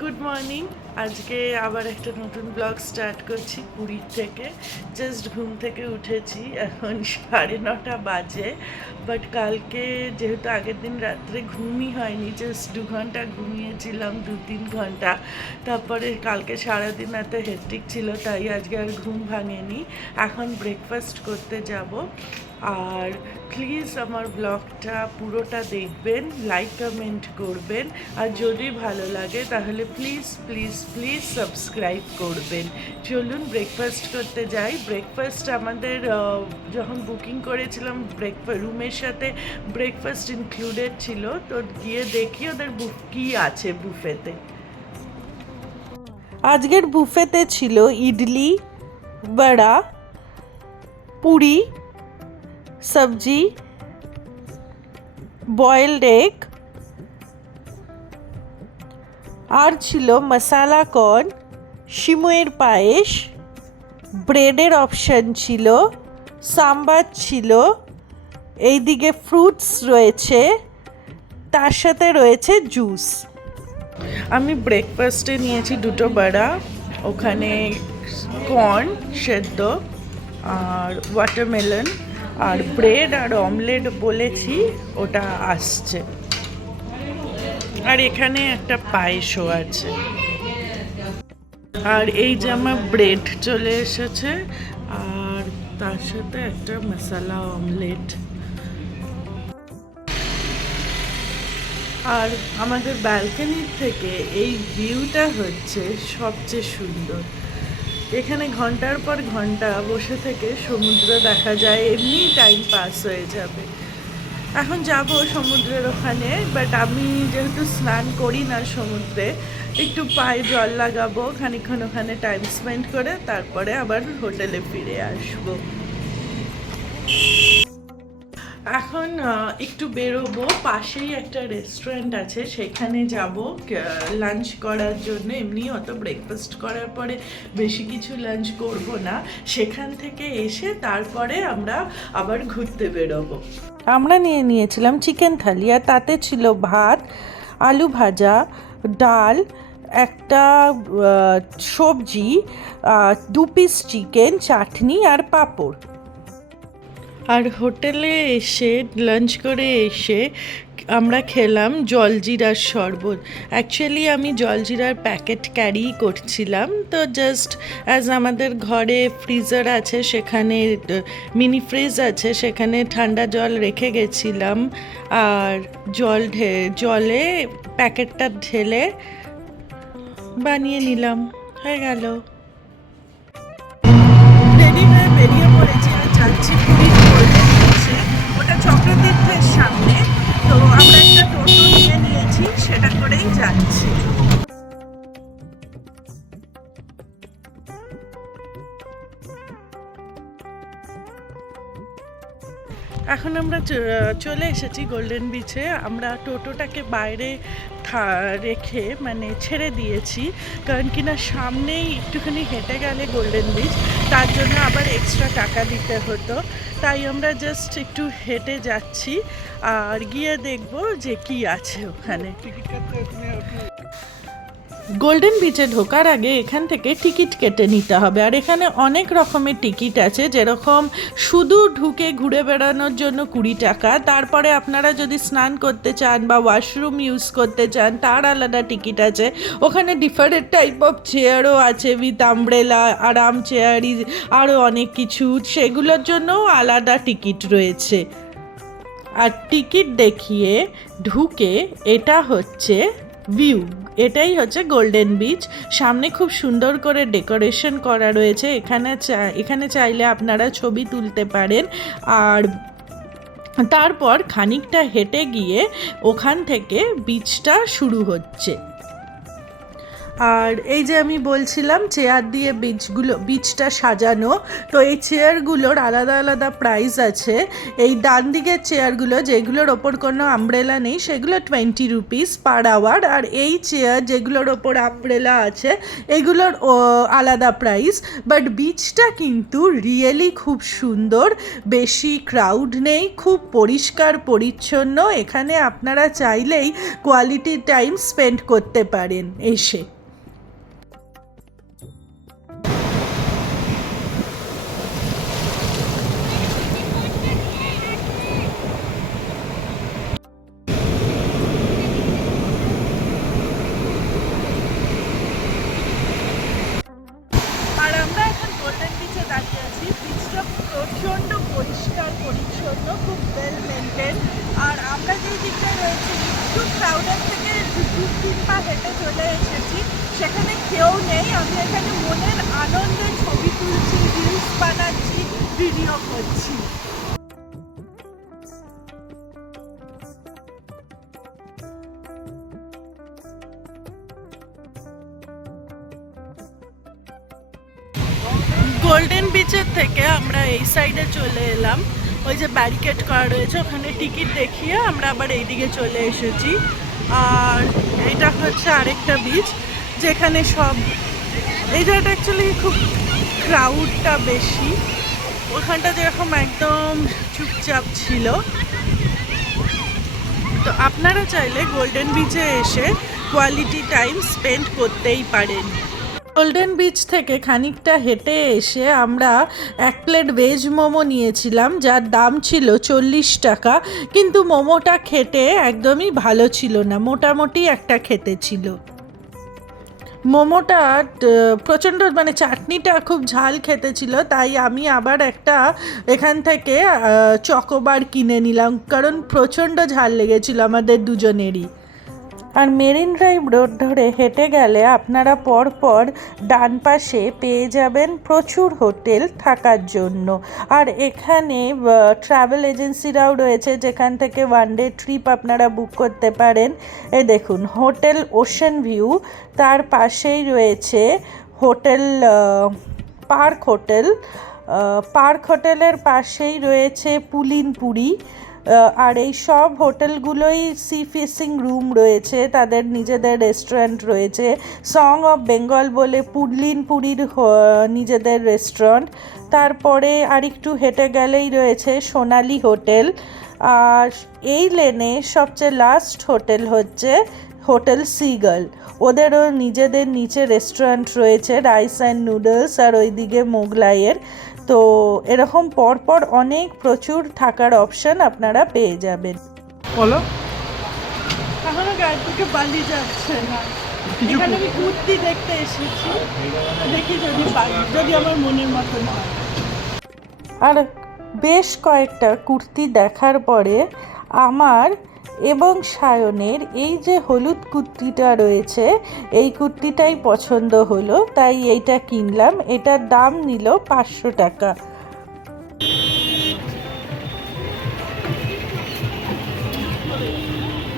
Good morning. আজকে আবার একটা নতুন ব্লগ স্টার্ট করছি পুরীর থেকে। জাস্ট ঘুম থেকে উঠেছি, এখন 9:30 বাজে। বাট কালকে যেহেতু আগের দিন রাত্রে ঘুমই হয়নি, জাস্ট 2 ঘন্টা ঘুমিয়েছিলাম, 2-3 ঘন্টা। তারপরে কালকে সারাদিন এত হেক্টিক ছিল, তাই আজকে আর ঘুম ভাঙেনি। এখন ব্রেকফাস্ট করতে যাব। আর প্লিজ আমার ব্লগটা পুরোটা দেখবেন, লাইক কমেন্ট করবেন, আর যদি ভালো লাগে তাহলে প্লিজ প্লিজ প্লিজ সাবস্ক্রাইব করবেন। চলুন ব্রেকফাস্ট করতে যাই। ব্রেকফাস্ট আমাদের যখন বুকিং করেছিলাম রুমের সাথে ব্রেকফাস্ট ইনক্লুডেড ছিল, তো গিয়ে দেখি ওদের কী আছে বুফেতে। আজকের বুফেতে ছিল ইডলি, বড়া, পুরি, সবজি, বয়েলড এগ, আর ছিল মশালা কর্ন, সিমুয়ের পায়েস, ব্রেডের অপশান ছিল, সাম্বার ছিল, এইদিকে ফ্রুটস রয়েছে, তার সাথে রয়েছে জুস। আমি ব্রেকফাস্টে নিয়েছি 2টো বড়া, ওখানে কর্ন সেদ্ধ আর ওয়াটারমেলন, আর ব্রেড আর অমলেট বলেছি, ওটা আসছে। আর এখানে একটা পায়েসও আছে। আর এই যে আমার ব্রেড চলে এসেছে, আর তার সাথে একটা মশালা অমলেট। আর আমাদের ব্যালকনির থেকে এই ভিউটা হচ্ছে সবচেয়ে সুন্দর। এখানে ঘন্টার পর ঘন্টা বসে থেকে সমুদ্র দেখা যায়, এমনি টাইম পাস হয়ে যাবে। এখন যাব সমুদ্রের ওখানে, বাট আমি যেহেতু স্নান করি না সমুদ্রে, একটু পায়ে জল লাগাবো, খানিকক্ষণ ওখানে টাইম স্পেন্ড করে তারপরে আবার হোটেলে ফিরে আসবো। এখন একটু বেরোবো, পাশেই একটা রেস্টুরেন্ট আছে, সেখানে যাব লাঞ্চ করার জন্য। এমনি অত ব্রেকফাস্ট করার পরে বেশি কিছু লাঞ্চ করব না, সেখান থেকে এসে তারপরে আমরা আবার ঘুরতে বেরোবো। আমরা নিয়েছিলাম চিকেন থালি, আর তাতে ছিল ভাত, আলু ভাজা, ডাল, একটা সবজি, 2 পিস চিকেন, চাটনি আর পাঁপড়। আর হোটেলে এসে লাঞ্চ করে এসে আমরা খেলাম জলজিরার শরবত। অ্যাকচুয়ালি আমি জলজিরার প্যাকেট ক্যারি করছিলাম, তো জাস্ট অ্যাজ আমাদের ঘরে ফ্রিজার আছে, সেখানে মিনি ফ্রিজ আছে, সেখানে ঠান্ডা জল রেখে গেছিলাম, আর জলে প্যাকেটটা ঢেলে বানিয়ে নিলাম, হয়ে গেল। রেডি হয়ে বেরিয়ে পড়েছি আর যাচ্ছি পুরীর গোল্ডেন বিচে। ওটা চক্রতীর্থের সামনে, তো আমরা একটা টোটো নিয়ে নিয়েছি, সেটা করেই যাচ্ছি। এখন আমরা চলে এসেছি গোল্ডেন বিচে। আমরা টোটোটাকে বাইরে রেখে মানে ছেড়ে দিয়েছি, কারণ কিনা সামনেই একটুখানি হেঁটে গেলে গোল্ডেন বিচ, তার জন্য আবার এক্সট্রা টাকা দিতে হতো। তাই আমরা জাস্ট একটু হেঁটে যাচ্ছি, আর গিয়ে দেখবো যে কি আছে ওখানে। গোল্ডেন বিচে ঢোকার আগে এখান থেকে টিকিট কেটে নিতে হবে, আর এখানে অনেক রকমের টিকিট আছে, যেরকম শুধু ঢুকে ঘুরে বেড়ানোর জন্য 20 টাকা, তারপরে আপনারা যদি স্নান করতে চান বা ওয়াশরুম ইউজ করতে চান তার আলাদা টিকিট আছে। ওখানে ডিফারেন্ট টাইপ অফ চেয়ারও আছে, উইথ আমব্রেলা, আরাম চেয়ার, আরও অনেক কিছু, সেগুলোর জন্যও আলাদা টিকিট রয়েছে। আর টিকিট দেখিয়ে ঢুকে এটা হচ্ছে ভিউ, এটাই হচ্ছে গোল্ডেন বিচ। সামনে খুব সুন্দর করে ডেকোরেশন করা রয়েছে, এখানে চাইলে আপনারা ছবি তুলতে পারেন। আর তারপর খানিকটা হেঁটে গিয়ে ওখান থেকে বিচটা শুরু হচ্ছে। আর এই যে আমি বলছিলাম চেয়ার দিয়ে বিচটা সাজানো, তো এই চেয়ারগুলোর আলাদা আলাদা প্রাইস আছে। এই ডান দিকের চেয়ারগুলো যেগুলোর ওপর কোনো আমব্রেলা নেই সেগুলো 20 রুপিস পার আওয়ার, আর এই চেয়ার যেগুলোর ওপর আমব্রেলা আছে এগুলোর আলাদা প্রাইস। বাট বিচটা কিন্তু রিয়েলি খুব সুন্দর, বেশি ক্রাউড নেই, খুব পরিষ্কার পরিচ্ছন্ন। এখানে আপনারা চাইলেই কোয়ালিটি টাইম স্পেন্ড করতে পারেন এসে। আর আমরা এখন গোল্ডেন বিচে দাঁড়িয়ে আছি। বিচটা প্রচণ্ড পরিষ্কার পরিচ্ছন্ন, খুব ওয়েল মেনটেন। আর আমরা যেই দিকটায় রয়েছি একটু ক্রাউডের থেকে 2-3 পা হেঁটে চলে এসেছি, সেখানে কেউ নেই। আমি এখানে মনের আনন্দে ছবি তুলছি, রিলস বানাচ্ছি, ভিডিও করছি। গোল্ডেন বিচের থেকে আমরা এই সাইডে চলে এলাম, ওই যে ব্যারিকেড করা রয়েছে ওখানে টিকিট দেখিয়ে আমরা আবার এইদিকে চলে এসেছি। আর এইটা হচ্ছে আরেকটা বিচ যেখানে সব, এই জায়গাটা অ্যাকচুয়ালি খুব ক্রাউডটা বেশি, ওখানটা যেরকম একদম চুপচাপ ছিল। তো আপনারা চাইলে গোল্ডেন বিচে এসে কোয়ালিটি টাইম স্পেন্ড করতেই পারেন। গোল্ডেন বিচ থেকে খানিকটা হেঁটে এসে আমরা 1 প্লেট ভেজ মোমো নিয়েছিলাম, যার দাম ছিল 40 টাকা। কিন্তু মোমোটা খেতে একদমই ভালো ছিল না, মোটামুটি একটা খেতে ছিল। মোমোটা প্রচণ্ড মানে চাটনিটা খুব ঝাল খেতে ছিল, তাই আমি আবার একটা এখান থেকে চকোবার কিনে নিলাম, কারণ প্রচণ্ড ঝাল লেগেছিল আমাদের দুজনেরই। আর মেরিন ড্রাইভ রোড ধরে হেঁটে গেলে আপনারা পরপর ডান পাশে পেয়ে যাবেন প্রচুর হোটেল থাকার জন্য। আর এখানে ট্রাভেল এজেন্সিরাও রয়েছে যেখান থেকে 1 ডে ট্রিপ আপনারা বুক করতে পারেন। এ দেখুন হোটেল ওশেন ভিউ, তার পাশেই রয়েছে হোটেল পার্ক হোটেল। পার্ক হোটেলের পাশেই রয়েছে পুলিনপুরি। আর এই সব হোটেলগুলোই সি ফেসিং রুম রয়েছে, তাদের নিজেদের রেস্টুরেন্ট রয়েছে। সং অফ বেঙ্গল বলে পুলিনপুরির নিজেদের রেস্টুরেন্ট। তারপরে আরেকটু হেঁটে গেলেই রয়েছে সোনালি হোটেল। আর এই লেনে সবচেয়ে লাস্ট হোটেল হচ্ছে হোটেল সিগাল, ওদেরও নিজেদের নিচে রেস্টুরেন্ট রয়েছে, রাইস অ্যান্ড নুডলস, আর ওইদিকে মোগলাইয়ের। তো এরকম পরপর অনেক প্রচুর থাকার অপশন আপনারা পেয়ে যাবেন। বলো, এখনো গায়ের থেকে বালি যাচ্ছে না। এখানে আমি কুর্তি দেখতে এসেছি, দেখি যদি আমার মনের মতন হয়। আর বেশ কয়েকটা কুর্তি দেখার পরে আমার এবং সায়নের এই যে হলুদ কুর্তিটা রয়েছে এই কুর্তিটাই পছন্দ হলো, তাই এইটা কিনলাম। এটার দাম নিল 500 টাকা।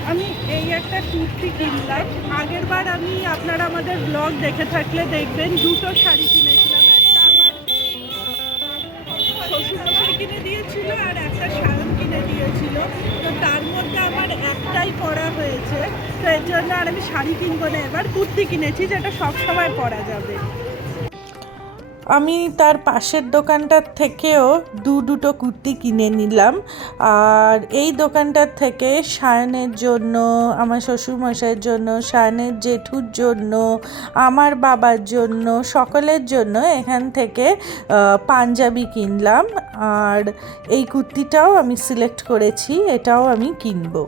আমি এই একটা কুর্তি কিনলাম। আগের বার আমি আপনারা আমাদের ব্লগ দেখে থাকলে দেখবেন দুটো শাড়ি কিনেছিলাম, একটা আমার শ্বশুরমশাই কিনে দিয়েছিল আর একটা সায়ন কিনে দিয়েছিল। তো তার মধ্যে আমার একটাই পরা হয়েছে, তো এর জন্য আর আমি শাড়ি কিনবো না, এবার কুর্তি কিনেছি যেটা সব সময় পরা যাবে। আমি তার পাশের দোকানটার থেকেও দুটো কুর্তি কিনে নিলাম। আর এই দোকানটার থেকে সায়নের জন্য, আমার শ্বশুরমশাইয়ের জন্য, সায়নের জেঠুর জন্য, আমার বাবার জন্য, সকলের জন্য এখান থেকে পাঞ্জাবি কিনলাম। আর এই কুর্তিটাও আমি সিলেক্ট করেছি, এটাও আমি কিনবো।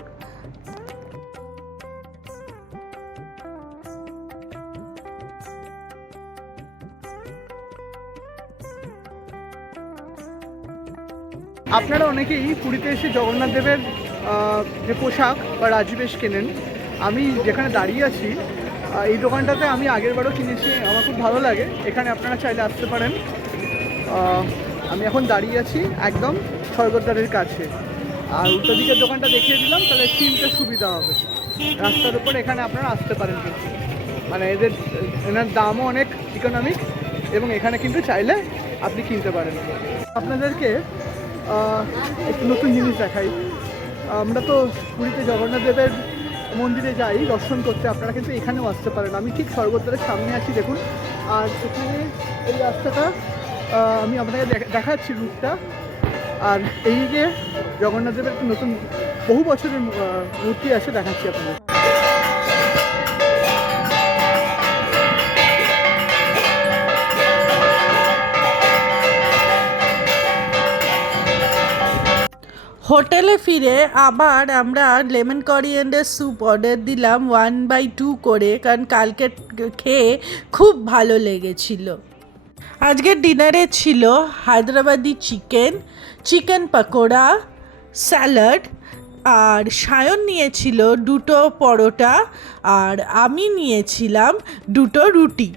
আপনারা অনেকেই পুরীতে এসে জগন্নাথ দেবের যে পোশাক বা রাজবেশ কেনেন। আমি যেখানে দাঁড়িয়ে আছি এই দোকানটাতে আমি আগেরবারও কিনেছি, আমার খুব ভালো লাগে। এখানে আপনারা চাইলে আসতে পারেন। আমি এখন দাঁড়িয়ে আছি একদম স্বর্গদ্বারের কাছে, আর উল্টো দিকের দোকানটা দেখিয়ে দিলাম, তাহলে চিনতে সুবিধা হবে। রাস্তার উপর এখানে আপনারা আসতে পারেন কিন্তু। মানে এনার দামও অনেক ইকোনমিক এবং এখানে কিন্তু চাইলে আপনি কিনতে পারেন। আপনাদেরকে একটু নতুন জিনিস দেখাই। আমরা তো পুরীতে জগন্নাথ দেবের মন্দিরে যাই দর্শন করতে, আপনারা কিন্তু এখানেও আসতে পারেন। আমি ঠিক স্বর্গদ্বারের সামনে আছি দেখুন, আর এখানে এই রাস্তাটা আমি আপনাকে দেখাচ্ছি রুটটা। আর এই যে জগন্নাথ দেবের একটা নতুন বহু বছরের মূর্তি আছে, দেখাচ্ছি আপনাদের। হোটেলে ফিরে আবার আমরা লেমন করিয়েন্ডার স্যুপ অর্ডার দিলাম 1/2 করে, কারণ কালকে খেয়ে খুব ভালো লেগেছিল। আজকের ডিনারে ছিল হায়দ্রাবাদি চিকেন পকোড়া, স্যালাড, আর সায়ন নিয়েছিল 2টো পরোটা, আর আমি নিয়েছিলাম 2টো রুটি।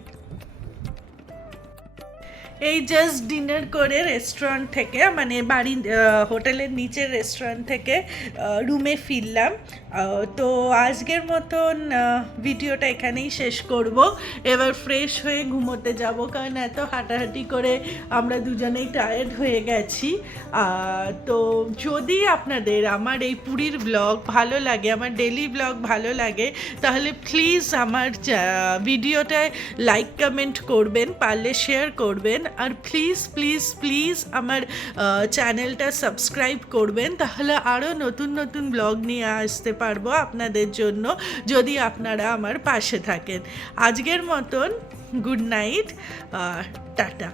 এই জাস্ট ডিনার করে রেস্টুরেন্ট থেকে, মানে বাড়ির হোটেলের নিচের রেস্টুরেন্ট থেকে রুমে ফিরলাম। তো আজকের মতন ভিডিওটা এখানেই শেষ করব। এবার ফ্রেশ হয়ে ঘুমোতে যাব, কারণ এত হাঁটাহাঁটি করে আমরা দুজনেই টায়ার্ড হয়ে গেছি। তো যদি আপনাদের আমার এই পুরীর ব্লগ ভালো লাগে, আমার ডেলি ব্লগ ভালো লাগে, তাহলে প্লিজ আমার ভিডিওটায় লাইক কমেন্ট করবেন, পারলে শেয়ার করবেন, আর প্লিজ প্লিজ প্লিজ আমার চ্যানেলটা সাবস্ক্রাইব করবেন। তাহলে আরও নতুন নতুন ব্লগ নিয়ে আসতে পারবো আপনাদের জন্য, যদি আপনারা আমার পাশে থাকেন। আজকের মতন গুড নাইট, টাটা।